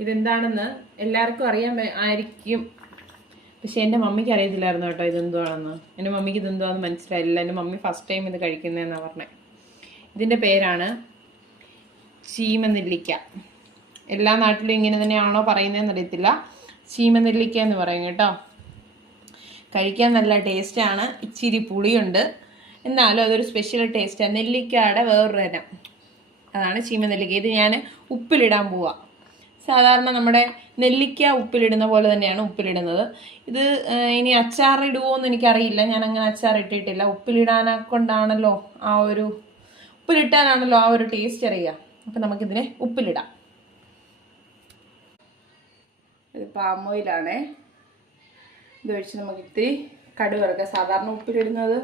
ഇതെന്താണെന്ന് എല്ലാവർക്കും അറിയാൻ ആയിരിക്കും. പക്ഷെ എന്റെ മമ്മിക്ക് അറിയത്തില്ലായിരുന്നു കേട്ടോ ഇതെന്തുവാണെന്ന്. എന്റെ മമ്മിക്ക് ഇതെന്തുവാന്ന് മനസ്സിലായില്ല. എന്റെ മമ്മി ഫസ്റ്റ് ടൈം ഇത് കഴിക്കുന്നതെന്നാണ് പറഞ്ഞത് ഇതിന്റെ പേരാണ് ചീമനെല്ലിക്ക. എല്ലാ നാട്ടിലും ഇങ്ങനെ തന്നെയാണോ പറയുന്നതെന്ന് അറിയത്തില്ല ചീമനെല്ലിക്ക എന്ന് പറയും കേട്ടോ. കഴിക്കാൻ നല്ല ടേസ്റ്റാണ്. ഇച്ചിരി പുളിയുണ്ട്. എന്നാലും അതൊരു സ്പെഷ്യൽ ടേസ്റ്റാണ് നെല്ലിക്കയുടെ വേറൊരു ഇനം. അതാണ് ചീമനെല്ലിക്ക. ഇത് ഞാൻ ഉപ്പിലിടാൻ പോവാ. സാധാരണ നമ്മുടെ നെല്ലിക്ക ഉപ്പിലിടുന്ന പോലെ തന്നെയാണ് ഉപ്പിലിടുന്നത്. ഇത് ഇനി അച്ചാറിടുമോ എന്ന് എനിക്കറിയില്ല. ഞാൻ അങ്ങനെ അച്ചാർ ഇട്ടിട്ടില്ല ഉപ്പിലിടാനെ കൊണ്ടാണല്ലോ ആ ഒരു ഉപ്പിലിട്ടാനാണല്ലോ ആ ഒരു ടേസ്റ്റ് അറിയുക അപ്പം നമുക്കിതിനെ ഉപ്പിലിടാം. ഇത് പാം ഓയിലാണേ ഇത് ഒഴിച്ച് നമുക്ക് ഇത്തിരി കടുക് വറക്കാം. സാധാരണ ഉപ്പിലിടുന്നത്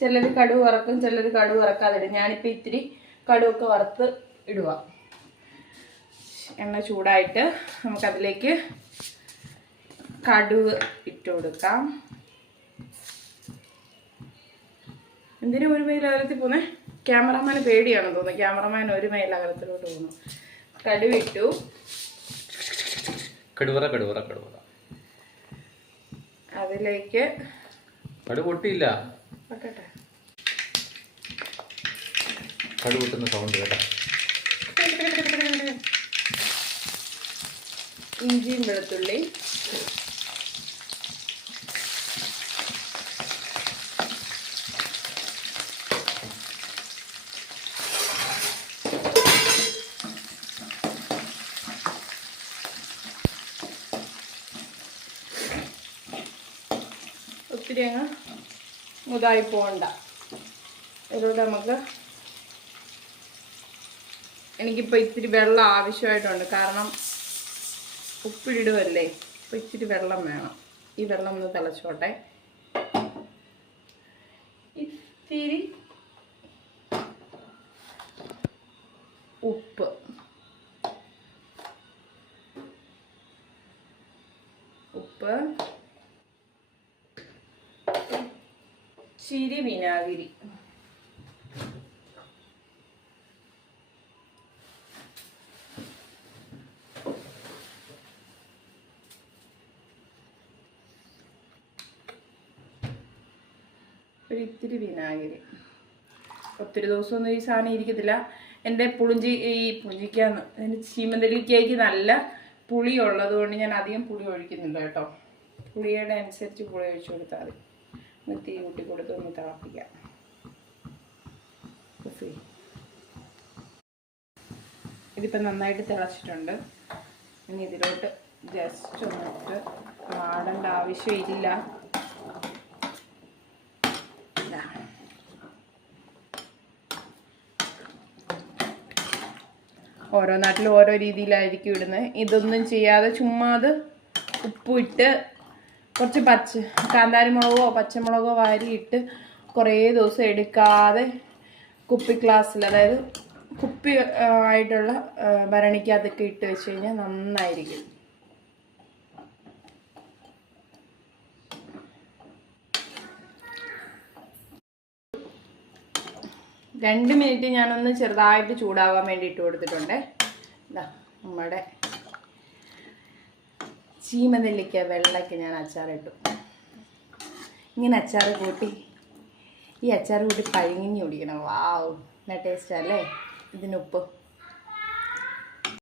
ചിലർ കടുക് വറക്കും ചിലർ കടുക് വറക്കാതിടും. ഞാനിപ്പോൾ ഇത്തിരി കടുവൊക്കെ വറുത്ത് ഇടുക എണ്ണ ചൂടായിട്ട് നമുക്കതിലേക്ക് കടുവ് ഇട്ട് കൊടുക്കാം. എന്തിനും ഒരു മൈൽ അകലത്തിൽ ക്യാമറമാൻ പേടിയാണ് തോന്നുന്നത് ക്യാമറമാൻ ഒരു മൈൽ അകലത്തിലോട്ട് പോകുന്നു. കടുവിട്ടു ഇട്ടു. കടുവറ കടുവറ കടുവറ. അതിലേക്ക് കടു പൊട്ടിയില്ല. വെക്കട്ടെ കടു പൊട്ടുന്ന സൗണ്ട് കേട്ടോ. ഇഞ്ചിയും വെളുത്തുള്ളി ഒത്തിരി അങ്ങ് മുതായി പോകണ്ട അതിലൂടെ നമുക്ക് എനിക്കിപ്പോൾ ഇത്തിരി വെള്ളം ആവശ്യമായിട്ടുണ്ട്. കാരണം ഉപ്പിടുവല്ലേ അപ്പോൾ ഇച്ചിരി വെള്ളം വേണം. ഈ വെള്ളം ഒന്ന് തിളച്ചോട്ടെ. ഇത്തിരി ഉപ്പ്. ഉപ്പ്. ചിരി വിനാഗിരി. ഒരു ഇത്തിരി വിനാഗിരി. ഒത്തിരി ദിവസമൊന്നും ഈ സാധനം ഇരിക്കത്തില്ല. എന്റെ പുളിഞ്ചി ഈ പുളിഞ്ചിക്കാന്ന് എന്റെ ചീമന്തലിക്കായിക്ക് നല്ല പുളി ഉള്ളത് കൊണ്ട് ഞാൻ അധികം പുളി ഒഴിക്കുന്നില്ല കേട്ടോ. പുളിയുടെ അനുസരിച്ച് പുളി ഒഴിച്ചു കൊടുത്താൽ മതി. ഒന്ന് തീ കൂട്ടി കൊടുത്ത് ഒന്ന് തിളപ്പിക്കാം. ഇതിപ്പോൾ നന്നായിട്ട് തിളച്ചിട്ടുണ്ട്. ഇനി ഇതിലോട്ട് ജസ്റ്റ് ഒന്നിട്ട് മാടേണ്ട ആവശ്യമില്ല ഇതാ. ഓരോ നാട്ടിലും ഓരോ രീതിയിലായിരിക്കും ഇടുന്നത് ഇതൊന്നും ചെയ്യാതെ ചുമ്മാ അത് ഉപ്പിട്ട് കുറച്ച് പച്ച കാന്താരി മുളകോ പച്ചമുളകോ വാരിയിട്ട് കുറേ ദിവസം എടുക്കാതെ കുപ്പി ഗ്ലാസ്സിൽ അതായത് കുപ്പി ആയിട്ടുള്ള ഭരണിക്കകത്തൊക്കെ ഇട്ട് വെച്ച് കഴിഞ്ഞാൽ നന്നായിരിക്കും. രണ്ട് മിനിറ്റ് ഞാനൊന്ന് ചെറുതായിട്ട് ചൂടാവാൻ വേണ്ടി ഇട്ട് കൊടുത്തിട്ടുണ്ട്. ഇതാ നമ്മുടെ ചീമനെല്ലിക്ക വെള്ളയ്ക്ക് ഞാൻ അച്ചാറിട്ടു. ഇങ്ങനെ അച്ചാർ കൂട്ടി ഈ അച്ചാർ കൂട്ടി പഴുങ്ങിഞ്ഞ് കുടിക്കണം വാവ് നല്ല ടേസ്റ്റ് അല്ലേ? ഇതിനുപ്പ്